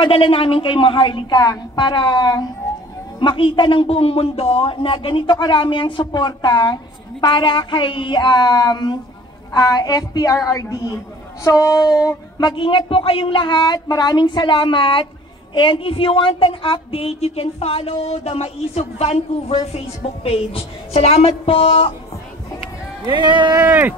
Padala namin kay Maharlika para makita ng buong mundo na ganito karami ang suporta para kay FPRRD. So, mag-ingat po kayong lahat. Maraming salamat. And if you want an update, you can follow the Maisog Vancouver Facebook page. Salamat po! Yay!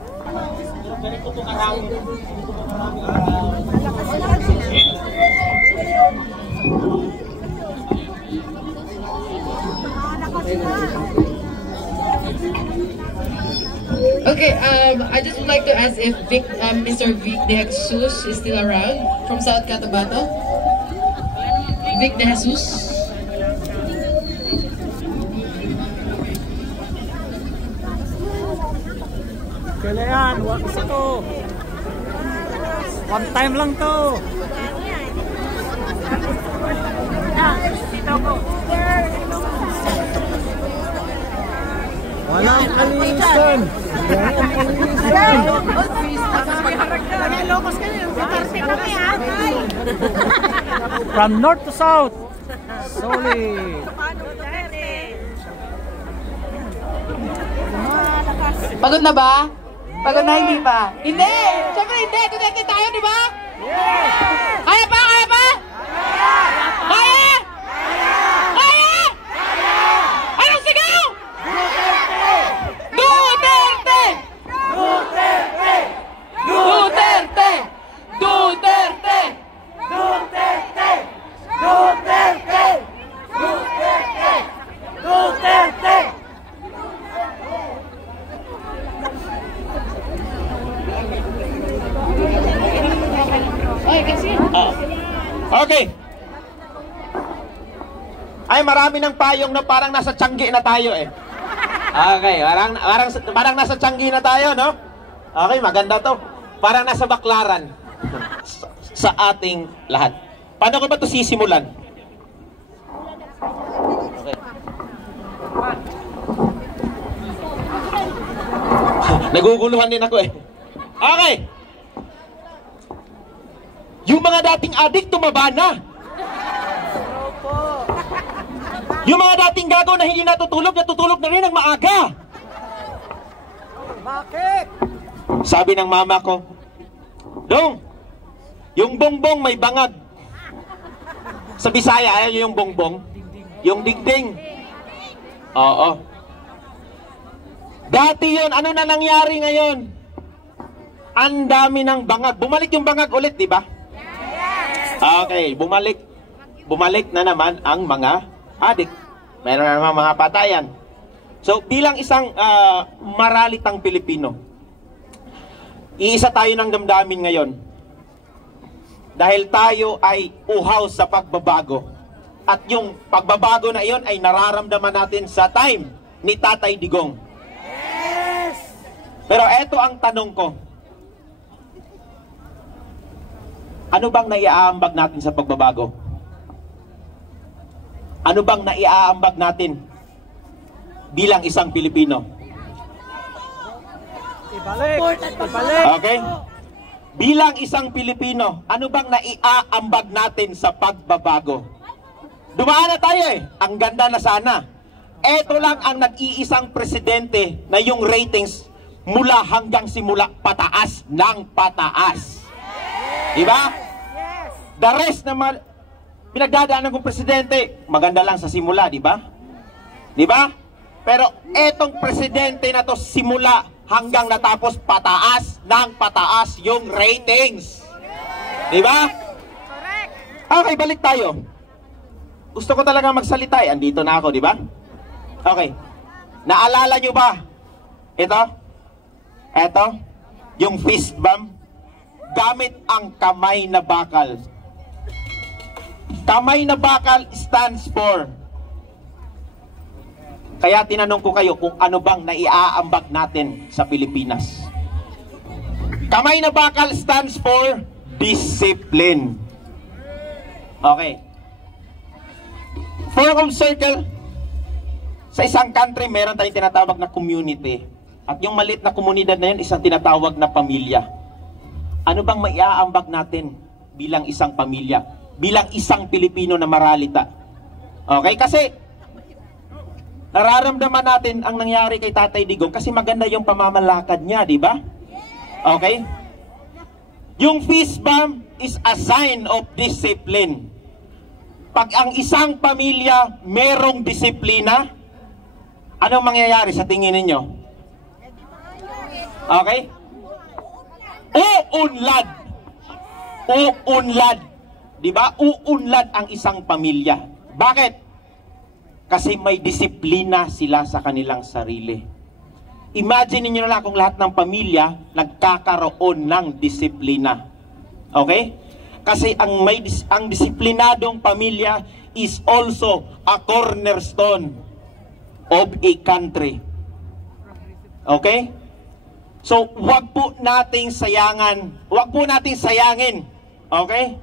Okay, I just would like to ask if Mr. Vic De Jesus is still around from South Cotabato. Vic De Jesus. Kailan yan? Isa to. One time lang to. Dito ko. Walang alisan. From north to south. Solid. Pagod na ba? Pagod na hindi pa? Hindi! Siyempre hindi! Tunete tayo, di ba? Yes! Kaya pa? Kaya pa? Kaya! Kaya! Anong sigaw? Duterte! Duterte! Duterte! Duterte! Duterte! Duterte! Duterte! Duterte! Okay. Ay, marami ng payong na parang nasa Tiangge na tayo eh. Okay, parang nasa Tiangge na tayo, no? Okay, maganda to. Parang nasa Baklaran. Sa ating lahat. Paano ko ba ito sisimulan? Okay. Naguguluhan din ako eh. Okay. Yung mga dating adik, tumaba na. Yung mga dating gago na hindi natutulog na rin ng maaga. Bakit? Sabi ng mama ko, Dong, yung bongbong may bangag. Sa Bisaya, ayan yung bongbong. Yung dingding. Oo. Dati yun, ano na nangyari ngayon? Ang dami ng bangag. Bumalik yung bangag ulit, di ba? Okay, bumalik na naman ang mga adik. Meron na naman mga patayan. So, bilang isang maralitang Pilipino, iisa tayo ng damdamin ngayon. Dahil tayo ay uhaw sa pagbabago. At yung pagbabago na iyon ay nararamdaman natin sa time ni Tatay Digong. Yes! Pero eto ang tanong ko. Ano bang naiaambag natin sa pagbabago? Ano bang naiaambag natin bilang isang Pilipino? Ibalik. Okay? Bilang isang Pilipino, ano bang naiaambag natin sa pagbabago? Dumaan na tayo eh. Ang ganda na sana. Ito lang ang nag-iisang presidente na yung ratings mula hanggang simula pataas ng pataas. Diba? The rest naman, pinagdadaanan kong presidente, maganda lang sa simula, diba? Diba? Pero etong presidente na to, simula hanggang natapos, pataas ng pataas yung ratings. Diba? Okay, balik tayo. Gusto ko talaga magsalita eh. Andito na ako, diba? Okay. Naalala nyo ba? Ito, yung fist bump. Gamit ang kamay na bakal. Kamay na bakal stands for. Kaya tinanong ko kayo kung ano bang naiaambag natin sa Pilipinas. Kamay na bakal stands for discipline. Okay. Forum circle. Sa isang country, meron tayong tinatawag na community. At yung maliit na komunidad na yun, isang tinatawag na pamilya. Ano bang maiaambag natin bilang isang pamilya? bilang isang Pilipino na maralita. Okay? Kasi nararamdaman natin ang nangyari kay Tatay Digong kasi maganda yung pamamalakad niya, di ba? Okay? Yung fist bump is a sign of discipline. Pag ang isang pamilya merong disiplina, anong mangyayari sa tingin ninyo? Okay? Uunlad. Uunlad. Diba? Uunlad ang isang pamilya. Bakit? Kasi may disiplina sila sa kanilang sarili. Imagine niyo na lang kung lahat ng pamilya nagkakaroon ng disiplina. Okay? Kasi ang disiplinadong pamilya is also a cornerstone of a country. Okay? So, wag po nating sayangin, okay?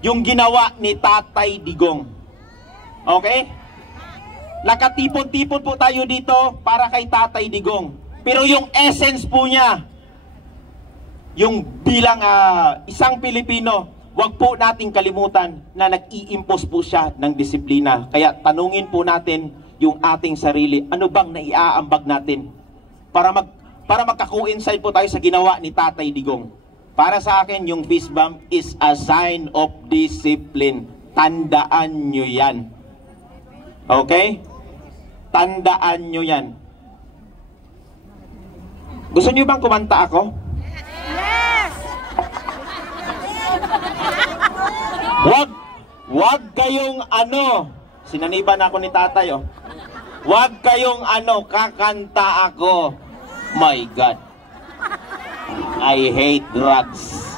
Yung ginawa ni Tatay Digong. Okay? Nakatipon-tipon po tayo dito para kay Tatay Digong. Pero yung essence po niya, yung bilang isang Pilipino, wag po nating kalimutan na nag-i-impose po siya ng disiplina. Kaya tanungin po natin yung ating sarili, ano bang naiaambag natin para magka-coincide po tayo sa ginawa ni Tatay Digong. Para sa akin, yung fist bump is a sign of discipline. Tandaan nyo yan. Okay? Tandaan nyo yan. Gusto nyo bang kumanta ako? Yes! Wag kayong sinaniban ako ni Tatay, oh. Wag kayong kakanta ako. My God. I hate drugs.